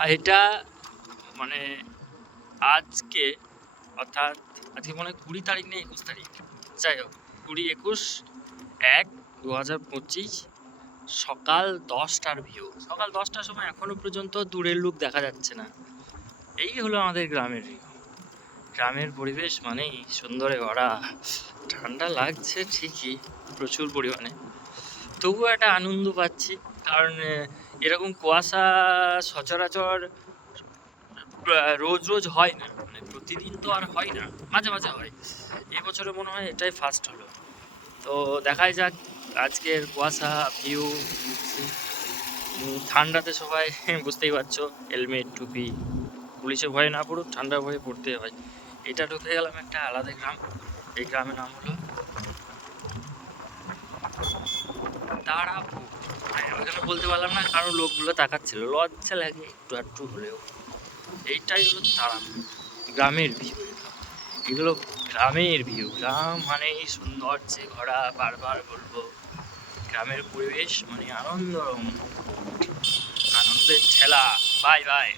এটা মানে আজকে অর্থাৎ আজকে মনে হয় 20 তারিখ নেই 21 তারিখ, যাই হোক 20-21-1-2025 সকাল 10টার ভিউ। সকাল 10টার সময় এখনো পর্যন্ত দূরের লোক দেখা যাচ্ছে না। এই হলো আমাদের গ্রামের ভিউ। গ্রামের পরিবেশ মানেই সুন্দরে ভরা। ঠান্ডা লাগছে ঠিকই প্রচুর পরিমাণে, তবুও একটা আনন্দ পাচ্ছি, কারণ এরকম কুয়াশা সচরাচর রোজ রোজ হয় না, মানে প্রতিদিন তো আর হয় না, মাঝে মাঝে হয়। এবছরে মনে হয় এটাই ফার্স্ট হলো। তো দেখাই যাক আজকের কুয়াশা ভিউ। ঠান্ডাতে সবাই বুঝতেই পারছো, হেলমেট টুপি, পুলিশে ভয়ে না পড়ুক, ঠান্ডার ভয়ে পড়তে হয়। এটা ঢুকে গেলাম একটা আলাদা গ্রাম। এই গ্রামের নাম হলো তারাপুর। ওখানে বলতে পারলাম না কারণ লোকগুলো তাকাচ্ছিল, লজ্জা লাগে একটু আধটু হলেও। এইটাই হলো তারাপুর, গ্রামের ভিউ। এগুলো গ্রামের ভিউ। গ্রাম মানেই সৌন্দর্যে ভরা, বারবার বলবো। গ্রামের পরিবেশ মানে আনন্দের ঠেলা। Bye bye.